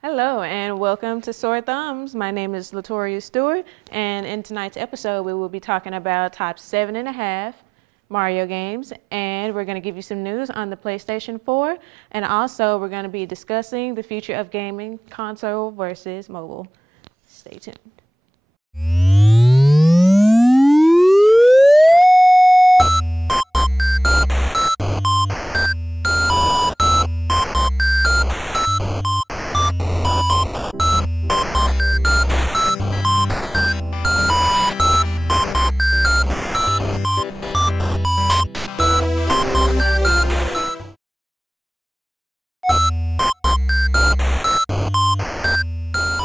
Hello and welcome to Sore Thumbs. My name is Latoria Stewart, and in tonight's episode we will be talking about top 7.5 Mario games, and we're going to give you some news on the PlayStation 4, and also we're going to be discussing the future of gaming, console versus mobile. Stay tuned.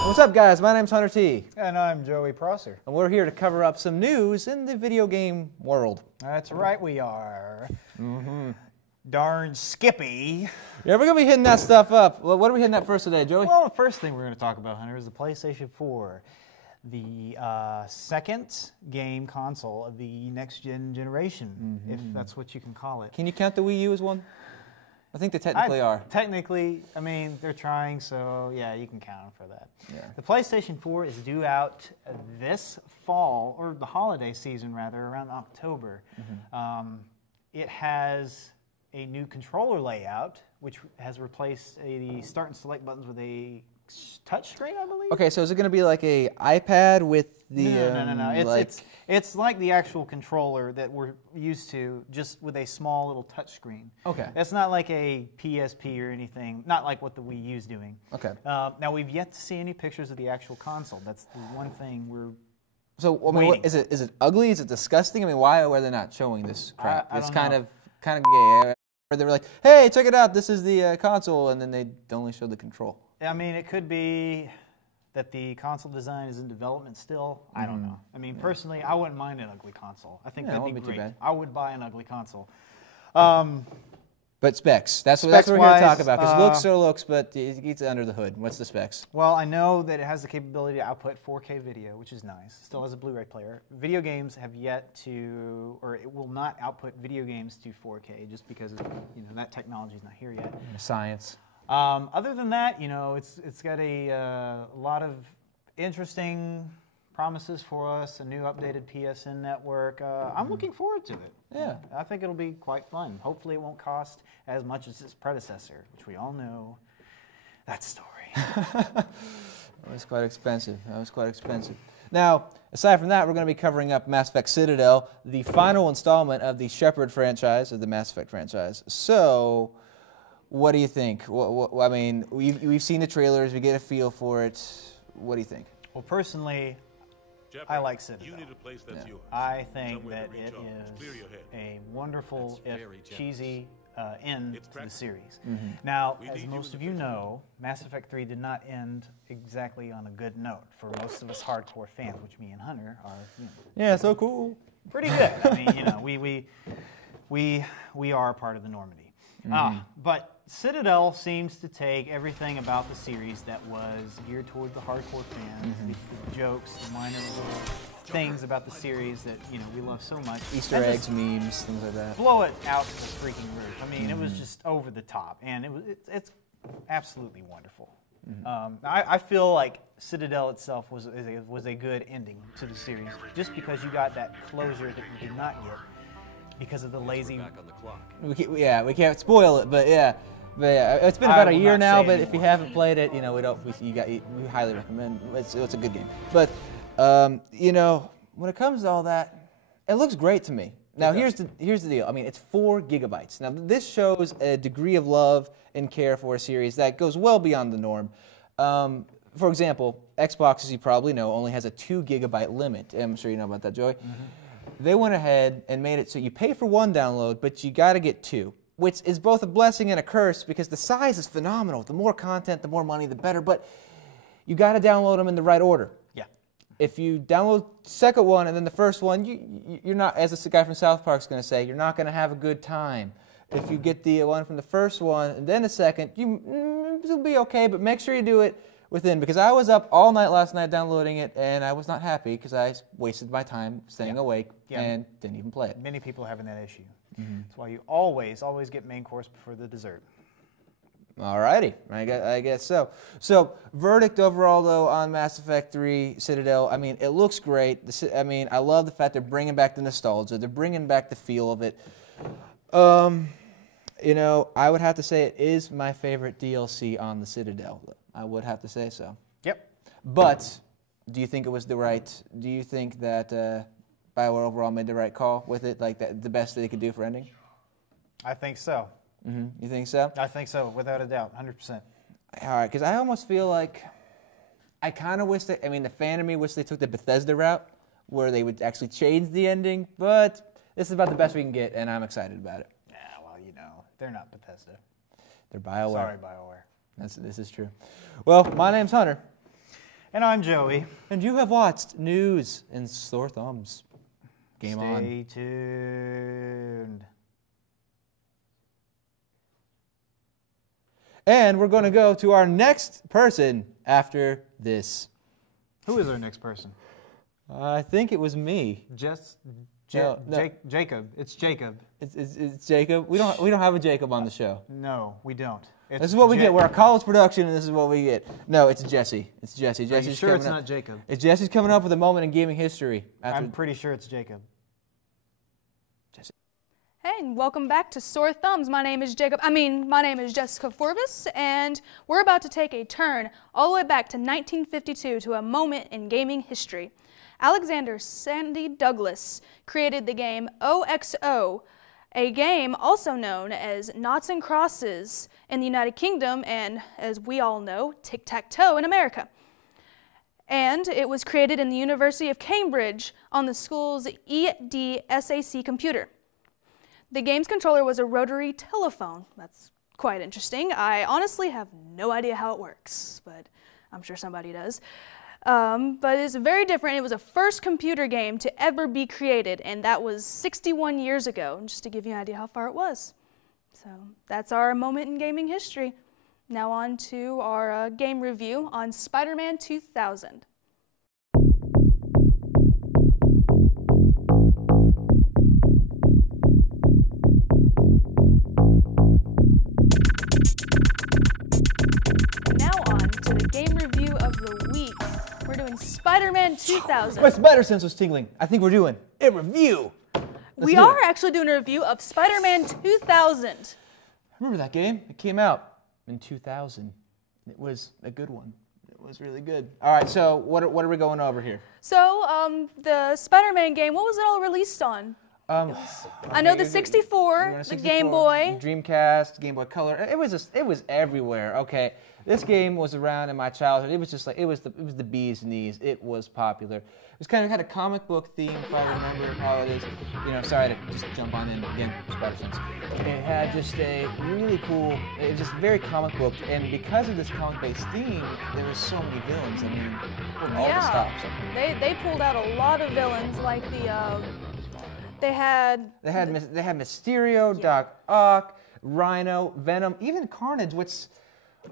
What's up, guys? My name's Hunter T. And I'm Joey Prosser. And we're here to cover up some news in the video game world. That's right, we are. Darn Skippy. Yeah, we're going to be hitting that stuff up. Well, what are we hitting at first today, Joey? Well, the first thing we're going to talk about, Hunter, is the PlayStation 4. The second game console of the next-gen generation, if that's what you can call it. Can you count the Wii U as one? I think they technically are. Technically, I mean, they're trying, so yeah, you can count them for that. Yeah. The PlayStation 4 is due out this fall, or the holiday season rather, around October. It has a new controller layout, which has replaced the start and select buttons with a touchscreen, I believe. Okay, so is it going to be like a iPad with the... No. It's like the actual controller that we're used to, just with a small little touchscreen. Okay. It's not like a PSP or anything, not like what the Wii U's doing. Okay. Now, we've yet to see any pictures of the actual console. That's the one thing we're So, I mean, waiting. is it ugly? Is it disgusting? I mean, why are they not showing this crap? I It's don't kind know. of gay. Or they were like, hey, check it out, this is the console, and then they only showed the control. I mean, it could be that the console design is in development still. I don't know. I mean, personally, I wouldn't mind an ugly console. I think Yeah, it that'd be wouldn't be too great. bad. I would buy an ugly console. But specs, that's what we're here to Specs-wise, talk about, because looks are looks, but it's under the hood. What's the specs? Well, I know that it has the capability to output 4K video, which is nice. Still has a Blu-ray player. Video games have yet to, or it will not output video games to 4K just because that technology is not here yet. Science. Other than that, it's got a lot of interesting promises for us, a new updated PSN network. I'm looking forward to it. Yeah. I think it'll be quite fun. Hopefully it won't cost as much as its predecessor, which we all know that story. It was quite expensive. Now, aside from that, we're going to be covering up Mass Effect Citadel, the final installment of the Shepard franchise, of the Mass Effect franchise. So, what do you think? I mean, we've seen the trailers, we get a feel for it. What do you think? Well, personally, I like Citadel. You need a place that's yours. I think Somewhere that to reach it on. is Clear your head. a wonderful, That's if very generous. cheesy, end It's to the practical. series. Now, We as need you most in of the you picture. know, Mass Effect 3 did not end exactly on a good note for most of us hardcore fans, which me and Hunter are Yeah, so cool. pretty good. I mean, we are part of the Normandy. But Citadel seems to take everything about the series that was geared toward the hardcore fans, the jokes, the minor little things about the series that we love so much. Easter and eggs, just memes, things like that. blow it out to the freaking roof. I mean, it was just over the top, and it's absolutely wonderful. I feel like Citadel itself was a good ending to the series, just because you got that closure that you did not get because of the lazy. Back on the clock. We can't spoil it, but yeah. It's been I about a will year not now, say but if you anymore. haven't played it, we highly recommend. It's a good game. But when it comes to all that, it looks great to me. Now here's the deal. I mean, it's 4 gigabytes. Now this shows a degree of love and care for a series that goes well beyond the norm. For example, Xbox, as you probably know, only has a 2 gigabyte limit. I'm sure you know about that, Joey. They went ahead and made it so you pay for 1 download, but you got to get 2. Which is both a blessing and a curse because the size is phenomenal. The more content, the more money, the better. But you got to download them in the right order. Yeah. If you download the second one and then the first one, you're not, as this guy from South Park's going to say, you're not going to have a good time. If you get the one from the first one and then the second, you'll be okay. But make sure you do it within, because I was up all night last night downloading it and I was not happy because I wasted my time staying awake and didn't even play it. Many people having that issue. That's why you always get main course before the dessert. Alrighty, I guess so. So, verdict overall, though, on Mass Effect 3 Citadel. I mean, it looks great. I mean, I love the fact they're bringing back the nostalgia. They're bringing back the feel of it. You know, I would have to say it is my favorite DLC on the Citadel. I would have to say so. Yep. But do you think it was the right? Do you think that BioWare overall made the right call with it? Like the best that they could do for ending? I think so. You think so? I think so, without a doubt, 100%. All right, because I almost feel like I kind of wish that. I mean, the fan of me wish they took the Bethesda route, where they would actually change the ending. But this is about the best we can get, and I'm excited about it. Yeah, well, you know, they're not Bethesda. They're BioWare. Sorry, BioWare. This is true. Well, my name's Hunter. And I'm Joey. And you have watched News and Sore Thumbs. Game on. Stay tuned. And we're going to go to our next person after this. Who is our next person? I think it was me. No. Jacob. It's Jacob. It's Jacob. We don't have a Jacob on the show. No, we don't. This is what we get. We're a college production, and this is what we get. No, it's Jesse. It's Jesse. Are you Jesse's sure it's coming not Jacob? It's Jesse's coming up with a moment in gaming history. I'm pretty sure it's Jacob. Hey, and welcome back to Sore Thumbs. My name is Jessica Forbes, and we're about to take a turn all the way back to 1952 to a moment in gaming history. Alexander Sandy Douglas created the game OXO, a game also known as Noughts and Crosses in the United Kingdom and, as we all know, Tic-Tac-Toe in America. And it was created in the University of Cambridge on the school's EDSAC computer. The game's controller was a rotary telephone. That's quite interesting. I honestly have no idea how it works, but I'm sure somebody does. But it's very different. It was the first computer game to ever be created, and that was 61 years ago, just to give you an idea how far it was. So that's our moment in gaming history. Now on to our game review on Spider-Man 2000. Spider-Man 2000. My spider sense was tingling. I think we're doing a review. We are actually doing a review of Spider-Man 2000. Remember that game? It came out in 2000. It was a good one. It was really good. All right, so what are we going over here? So the Spider-Man game, what was it all released on? I know the 64, the Game Boy, Dreamcast, Game Boy Color. It was everywhere. Okay, this game was around in my childhood. It was just like it was the bee's knees. It was popular. It was kind of had a comic book theme, if I remember how it is. You know, sorry to just jump on in again, Spider-Sense. It had just a really cool. It was just very comic book, and because of this comic-based theme, there were so many villains. I mean, all the stops. They pulled out a lot of villains, like the. They had Mysterio, Doc Ock, Rhino, Venom, even Carnage, which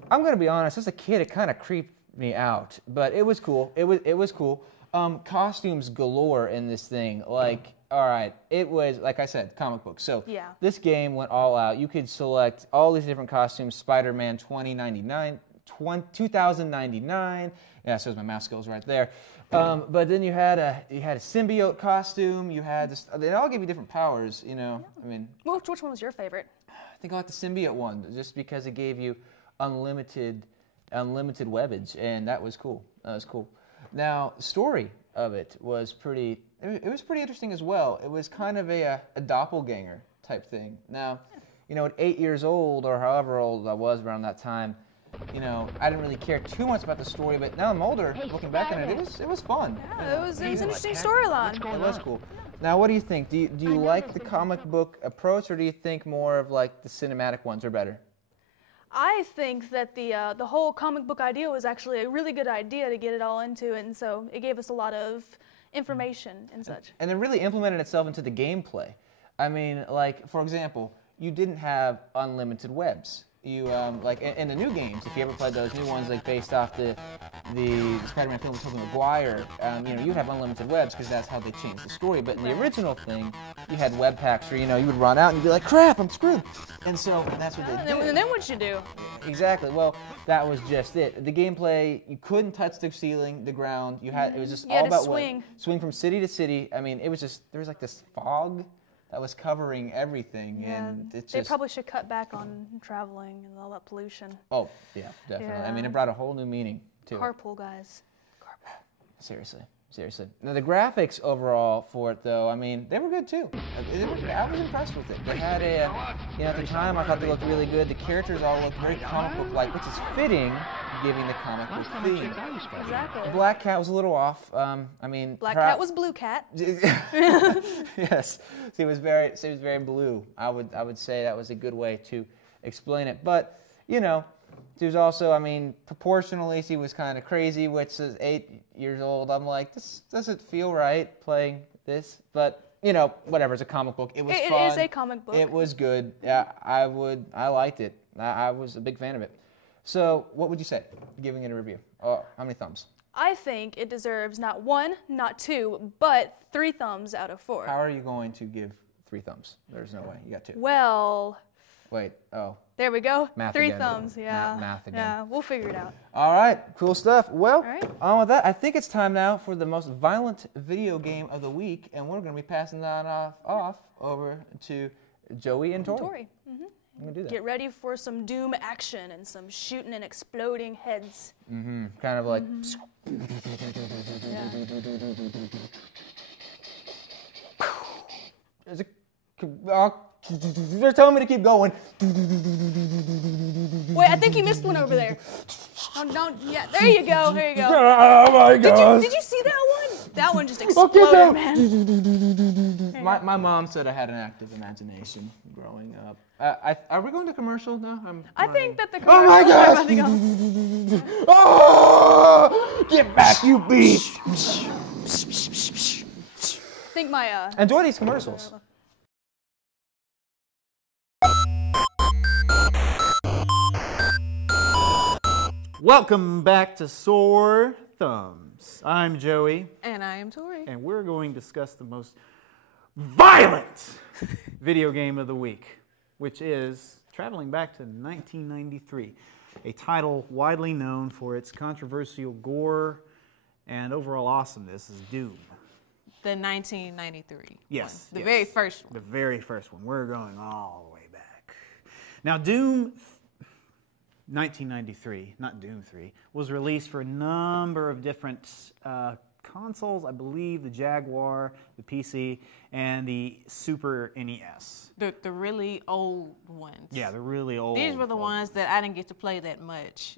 I'm going to be honest, as a kid, it kind of creeped me out, but it was cool. It was cool. Costumes galore in this thing. Like, all right, it was, like I said, comic book. So this game went all out. You could select all these different costumes, Spider-Man 2099. Yeah, so my mouse skills right there. But then you had a symbiote costume. You had this. They all give you different powers. You know, I mean. Which one was your favorite? I think I like the symbiote one, just because it gave you unlimited webbage, and that was cool. That was cool. Now, the story of it was pretty. It was pretty interesting as well. It was kind of a doppelganger type thing. Now, you know, at 8 years old or however old I was around that time. You know, I didn't really care too much about the story, but now I'm older, looking back on it, it was fun. Yeah, it was an interesting storyline. It was cool. Now, what do you think? Do you like the comic book approach, or do you think more of like the cinematic ones are better? I think that the whole comic book idea was actually a really good idea to get it all into, and so it gave us a lot of information and such. And it really implemented itself into the gameplay. I mean, like, for example, you didn't have unlimited webs. You like in the new games, if you ever played those new ones, like based off the the Spider-Man film with Tobey Maguire, you know, you'd have unlimited webs because that's how they changed the story. But in the original thing, you had web packs where, you know, you would run out and you'd be like, crap, I'm screwed. And so that's what they did. And then what'd you do? Exactly. Well, that was just it. The gameplay, you couldn't touch the ceiling, the ground. You had, it was just You had all to about swing. swing from city to city. I mean, it was just, there was like this fog that was covering everything, and it's They just. probably should cut back on traveling and all that pollution. Oh yeah, definitely. I mean, Yeah. it brought a whole new meaning to it. Carpool, guys. Seriously. Now the graphics overall for it, though, I mean, they were good too. I was impressed with it. They had a, you know, at the time I thought they looked really good. The characters all looked very comic book-like, which is fitting, given the comic book theme. Exactly. Black Cat was a little off. I mean, Black Cat was Blue Cat. yes, so it was very blue. I would say that was a good way to explain it. But you know, he was also, I mean, proportionally, he was kind of crazy, which is 8 years old. I'm like, this doesn't feel right playing this, but you know, whatever. It's a comic book. It was fun. It is a comic book. It was good. Yeah, I liked it. I was a big fan of it. So, what would you say, giving it a review? How many thumbs? I think it deserves not 1, not 2, but 3 thumbs out of 4. How are you going to give 3 thumbs? There's no way. You got 2. Well, Wait. Oh. there we go. Math 3 again. thumbs. Yeah. Math again. Yeah, we'll figure it out. All right. Cool stuff. Well, All right. on with that, I think it's time now for the most violent video game of the week, and we're going to be passing that off over to Joey and Tori. Tori, I'm going to do that. get ready for some Doom action and some shooting and exploding heads. Kind of like. There's a. They're telling me to keep going. Wait, I think you missed one over there. No, yeah, there you go. There you go. Oh my God! Did you see that one? That one just exploded, man. My mom said I had an active imagination growing up. Are we going to commercial now? I think that the Oh my commercials are gosh! about to go. Oh! Get back, you beast! I think my Enjoy these commercials. Welcome back to Sore Thumbs. I'm Joey, And I am Tori. and we're going to discuss the most violent video game of the week, which is traveling back to 1993, a title widely known for its controversial gore and overall awesomeness is Doom. The 1993. Yes. The yes. very first one. The very first one. We're going all the way back. Now, Doom 1993, not Doom 3, was released for a number of different consoles. I believe the Jaguar, the PC, and the Super NES. The really old ones. Yeah, the really old. These were the old ones that I didn't get to play that much.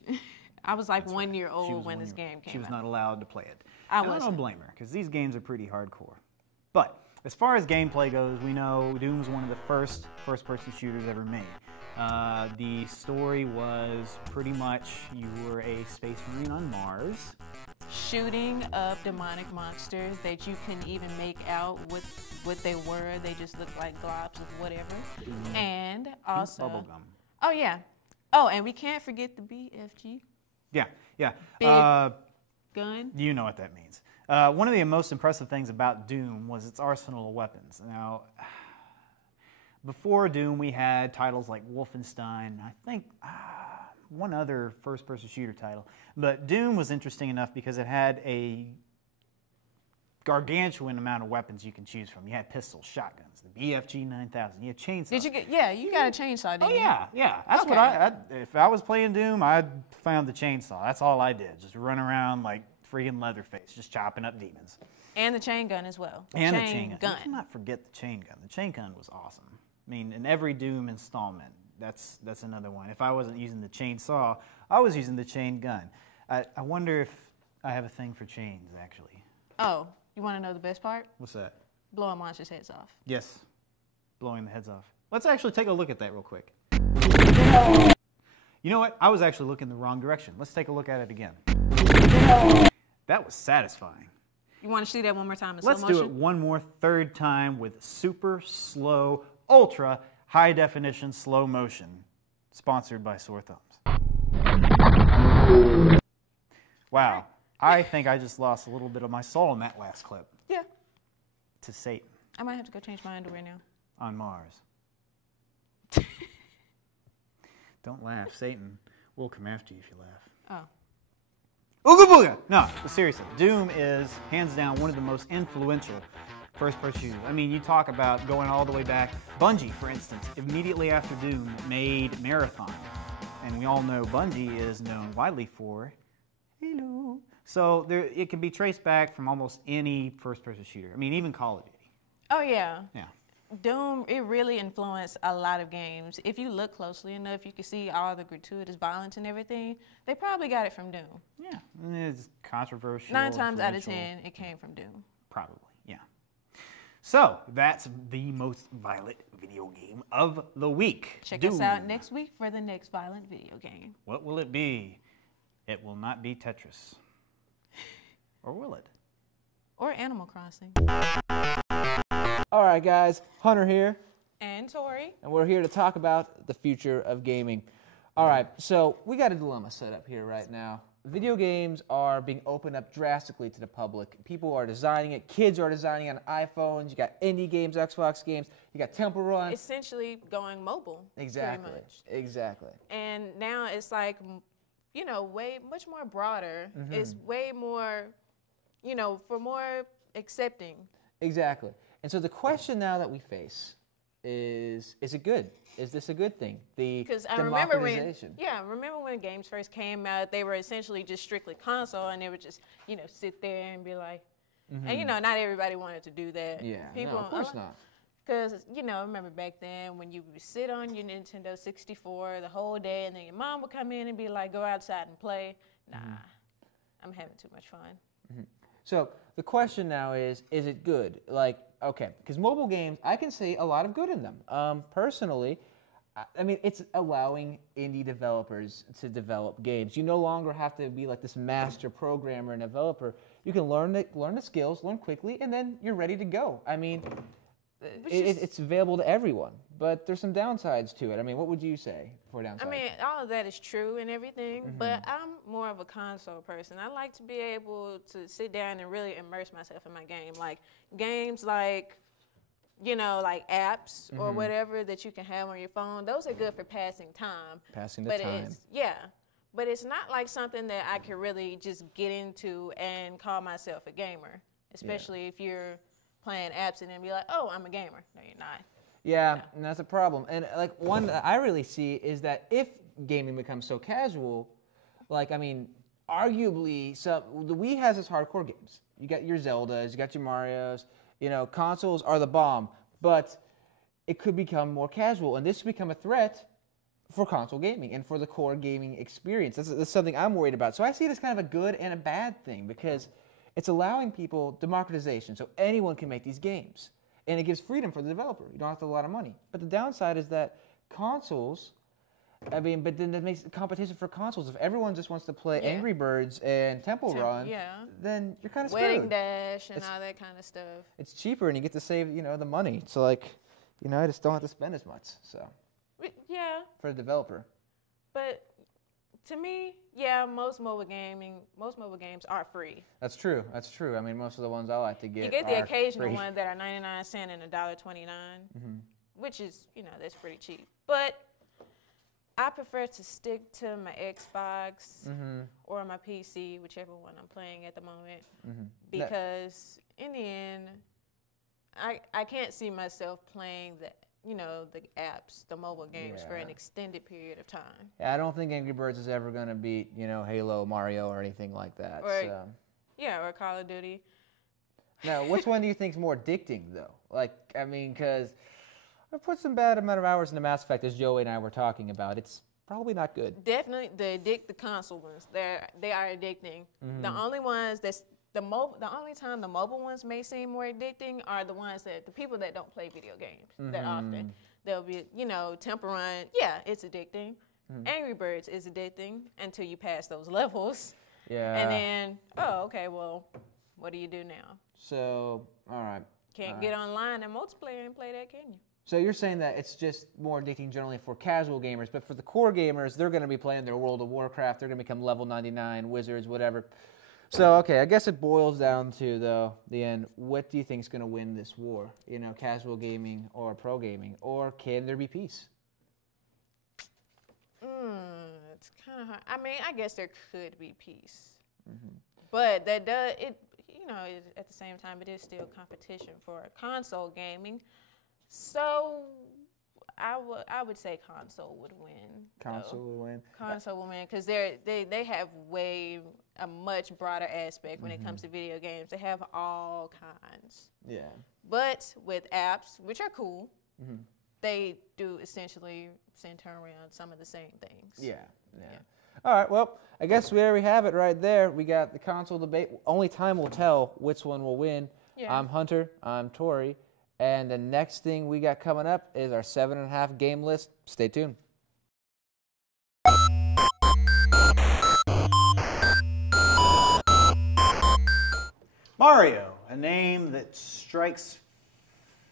I was like 1 year She old was when 1 this year- game She came was out. not allowed to play it. I And I don't wasn't. blame her, because these games are pretty hardcore. But as far as gameplay goes, we know Doom's one of the first first-person shooters ever made. The story was pretty much you were a space marine on Mars. Shooting up demonic monsters that you couldn't even make out what they were. They just looked like globs of whatever. And also, Bubblegum. oh yeah, oh, and we can't forget the BFG Yeah, yeah. Big- gun. You know what that means. One of the most impressive things about Doom was its arsenal of weapons. Now, before Doom, we had titles like Wolfenstein, I think one other first-person shooter title. But Doom was interesting enough because it had a gargantuan amount of weapons you can choose from. You had pistols, shotguns, the BFG 9000, you had chainsaws. Did you get? Yeah, you got a chainsaw, didn't Oh you? yeah. That's what Okay. if I was playing Doom, I found the chainsaw. That's all I did. Just run around like freaking Leatherface, just chopping up demons. And the chain gun as well. And the chain gun. You gun. cannot forget the chain gun. The chain gun was awesome. I mean, in every Doom installment, that's another one. If I wasn't using the chainsaw, I was using the chain gun. I wonder if I have a thing for chains, actually. Oh, you want to know the best part? What's that? Blowing monsters' heads off. Yes, blowing the heads off. Let's actually take a look at that real quick. You know what? I was actually looking the wrong direction. Let's take a look at it again. That was satisfying. You want to see that one more time in Let's slow do motion? it one more third time with super slow, ultra high definition slow motion, sponsored by Sore Thumbs. Wow. I think I just lost a little bit of my soul in that last clip. Yeah. To Satan I might have to go change my underwear now. on Mars. Don't laugh. Satan will come after you if you laugh. Oh. Ooga booga! No, but seriously, Doom is hands down one of the most influential first-person shooters. I mean, you talk about going all the way back. Bungie, for instance, immediately after Doom made Marathon. And we all know Bungie is known widely for Halo. So it can be traced back from almost any first-person shooter. I mean, even Call of Duty. Oh, yeah. Yeah. Doom, it really influenced a lot of games. If you look closely enough, you can see all the gratuitous violence and everything. They probably got it from Doom. Yeah. It's controversial. 9 times out of influential. 10, it came from Doom. Probably, yeah. So, that's the most violent video game of the week. Check us out next week for the next violent video game. What will it be? It will not be Tetris. Or will it? Or Animal Crossing. All right, guys, Hunter here, And Tori. and we're here to talk about the future of gaming. All right, so we got a dilemma set up here right now. Video games are being opened up drastically to the public. People are designing it. Kids are designing on iPhones. You got indie games, Xbox games. You got Temple Run. Essentially going mobile. Exactly. Pretty much. Exactly. And now it's like, you know, much more broader. It's way more, you know, for more accepting. Exactly. And so the question now that we face is it good? Is this a good thing? The Because I remember democratization. when games first came out, they were essentially just strictly console, and they would just, you know, sit there and be like, and you know, not everybody wanted to do that. Yeah, no, of course not. Because, you know, I remember back then when you would sit on your Nintendo 64 the whole day, and then your mom would come in and be like, go outside and play. Nah, I'm having too much fun. So the question now is it good? Like, okay, because mobile games, I can see a lot of good in them. Personally, I mean, it's allowing indie developers to develop games. You no longer have to be like this master programmer and developer. You can learn the skills, learn quickly, and then you're ready to go. I mean, it's available to everyone, but there's some downsides to it. I mean, what would you say for downside? I mean, all of that is true and everything, but I'm more of a console person. I like to be able to sit down and really immerse myself in my game. Like games like, you know, like apps or whatever that you can have on your phone, those are good for passing time. Passing the but time. But it's not like something that I can really just get into and call myself a gamer, especially if you're playing apps and then be like, oh, I'm a gamer. No, you're not. Yeah, and that's a problem. And like one that I really see is that if gaming becomes so casual, like I mean, arguably, the Wii has its hardcore games. You got your Zeldas, you got your Marios. You know, consoles are the bomb, but it could become more casual, and this could become a threat for console gaming and for the core gaming experience. That's something I'm worried about. So I see it as kind of a good and a bad thing because it's allowing people democratization, so anyone can make these games. And it gives freedom for the developer. You don't have to have a lot of money. But the downside is that consoles, I mean, but then that makes competition for consoles. If everyone just wants to play Angry Birds and Temple Run, then you're kind of screwed. Wedding Dash and all that kind of stuff. It's cheaper and you get to save, you know, the money. So like, you know, I just don't have to spend as much. So Yeah, for the developer. but to me, yeah, most mobile games are free. That's true. That's true. I mean, most of the ones I like to get You get the are occasional free. one that are 99 cents and $1.29, which is, you know, that's pretty cheap. But I prefer to stick to my Xbox or my PC, whichever one I'm playing at the moment, because in the end, I can't see myself playing the apps, the mobile games for an extended period of time. Yeah, I don't think Angry Birds is ever going to beat, you know, Halo, Mario, or anything like that. Or, or Call of Duty. Now, which one do you think is more addicting, though? Like, I mean, because I put some bad amount of hours into Mass Effect, as Joey and I were talking about. It's probably not good. Definitely the console ones. They are addicting. The only ones the only time the mobile ones may seem more addicting are the ones that the people that don't play video games that often. They'll be, you know, Temple Run. Yeah, it's addicting. Angry Birds is addicting until you pass those levels. Yeah. And then, oh, okay, well, what do you do now? So, all right. Can't get online and multiplayer and play that, can you? So you're saying that it's just more addicting generally for casual gamers, but for the core gamers, they're going to be playing their World of Warcraft. They're going to become level 99, Wizards, whatever. So, okay, I guess it boils down to, though, the end, what do you think is going to win this war? You know, casual gaming or pro gaming? Or can there be peace? It's kind of hard. I mean, I guess there could be peace. But that does, at the same time, it is still competition for console gaming. So I would say console would win. Console will win. Console will win because they have a much broader aspect when it comes to video games. They have all kinds. Yeah. But with apps, which are cool, they do essentially center around some of the same things. Yeah. All right, well, I guess there we have it right there. We got the console debate. Only time will tell which one will win. Yeah. I'm Hunter. I'm Tori. And the next thing we got coming up is our 7.5 game list. Stay tuned. Mario, a name that strikes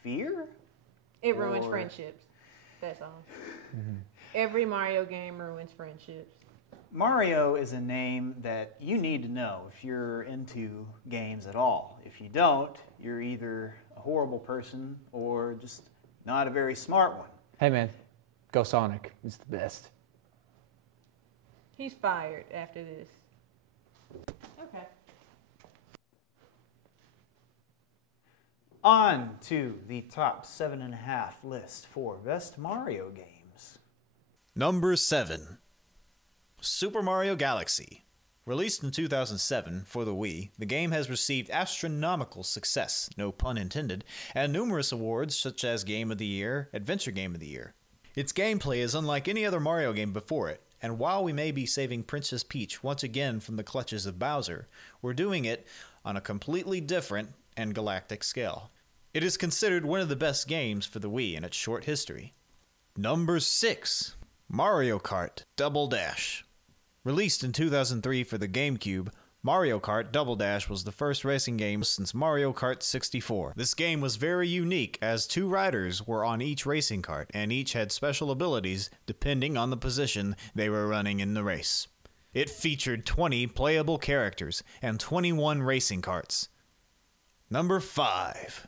fear? It ruins friendships. That's all. Every Mario game ruins friendships. Mario is a name that you need to know if you're into games at all. If you don't, you're either a horrible person or just not a very smart one. Hey, man. Go Sonic. It's the best. He's fired after this. Okay. On to the top 7.5 list for best Mario games. Number 7. Super Mario Galaxy. Released in 2007 for the Wii, the game has received astronomical success, no pun intended, and numerous awards such as Game of the Year, Adventure Game of the Year. Its gameplay is unlike any other Mario game before it, and while we may be saving Princess Peach once again from the clutches of Bowser, we're doing it on a completely different and galactic scale. It is considered one of the best games for the Wii in its short history. Number 6. Mario Kart Double Dash. Released in 2003 for the GameCube, Mario Kart Double Dash was the first racing game since Mario Kart 64. This game was very unique as 2 riders were on each racing kart and each had special abilities depending on the position they were running in the race. It featured 20 playable characters and 21 racing karts. Number 5.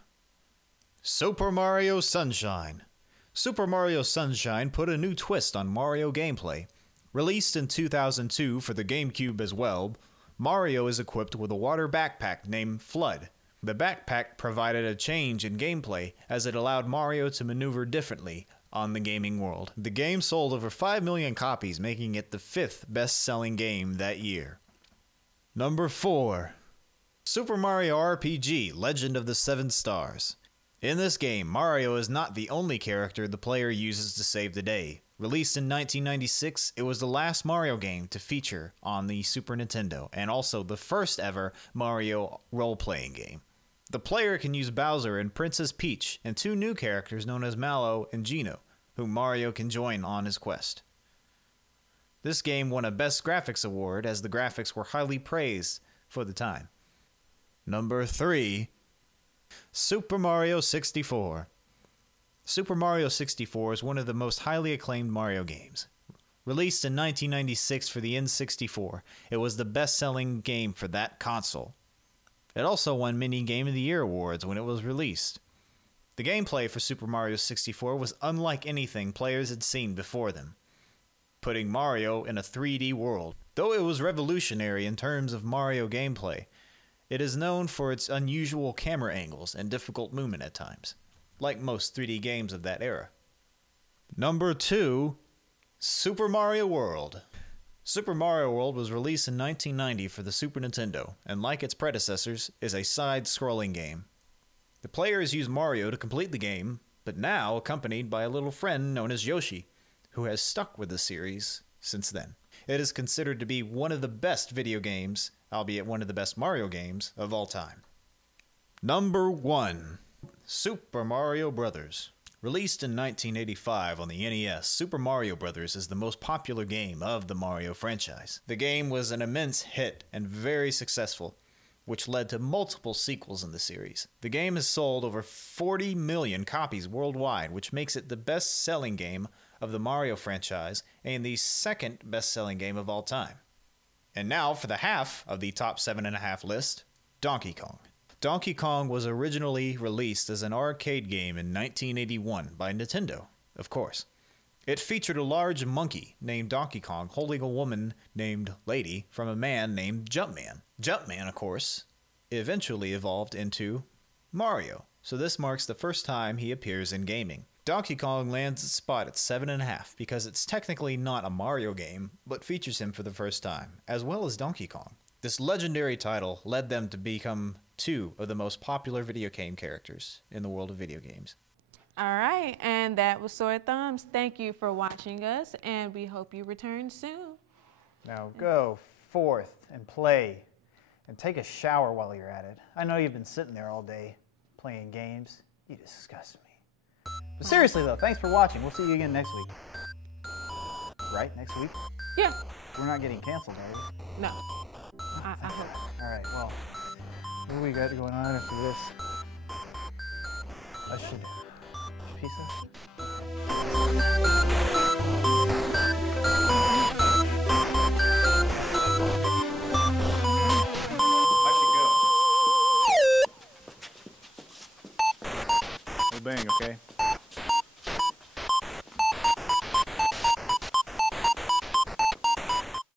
Super Mario Sunshine. Super Mario Sunshine put a new twist on Mario gameplay. Released in 2002 for the GameCube as well, Mario is equipped with a water backpack named Flood. The backpack provided a change in gameplay as it allowed Mario to maneuver differently on the gaming world. The game sold over 5 million copies, making it the 5th best-selling game that year. Number 4. Super Mario RPG Legend of the Seven Stars. In this game, Mario is not the only character the player uses to save the day. Released in 1996, it was the last Mario game to feature on the Super Nintendo, and also the first ever Mario role-playing game. The player can use Bowser and Princess Peach, and 2 new characters known as Mallow and Geno, whom Mario can join on his quest. This game won a Best Graphics Award, as the graphics were highly praised for the time. Number 3. Super Mario 64. Super Mario 64 is one of the most highly acclaimed Mario games. Released in 1996 for the N64, it was the best-selling game for that console. It also won many Game of the Year awards when it was released. The gameplay for Super Mario 64 was unlike anything players had seen before them, putting Mario in a 3D world. Though it was revolutionary in terms of Mario gameplay, it is known for its unusual camera angles and difficult movement at times, like most 3D games of that era. Number 2. Super Mario World. Super Mario World was released in 1990 for the Super Nintendo, and like its predecessors, is a side-scrolling game. The players use Mario to complete the game, but now accompanied by a little friend known as Yoshi, who has stuck with the series since then. It is considered to be one of the best video games, albeit one of the best Mario games, of all time. Number 1. Super Mario Bros. Released in 1985 on the NES, Super Mario Bros. Is the most popular game of the Mario franchise. The game was an immense hit and very successful. which led to multiple sequels in the series. The game has sold over 40 million copies worldwide, which makes it the best-selling game of the Mario franchise and the second best-selling game of all time. And now for the half of the top 7.5 list, Donkey Kong. Donkey Kong was originally released as an arcade game in 1981 by Nintendo, of course. It featured a large monkey named Donkey Kong holding a woman named Lady from a man named Jumpman. Jumpman, of course, eventually evolved into Mario, so this marks the first time he appears in gaming. Donkey Kong lands its spot at 7.5 because it's technically not a Mario game, but features him for the first time, as well as Donkey Kong. This legendary title led them to become two of the most popular video game characters in the world of video games. All right, and that was Sore Thumbs. Thank you for watching us, and we hope you return soon. Now go forth and play and take a shower while you're at it. I know you've been sitting there all day playing games. You disgust me. But seriously though, thanks for watching. We'll see you again next week. Right? Next week? Yeah. We're not getting canceled, are we? No. I hope. All right, well, what do we got going on after this? I should pizza? I should go. No bang, okay?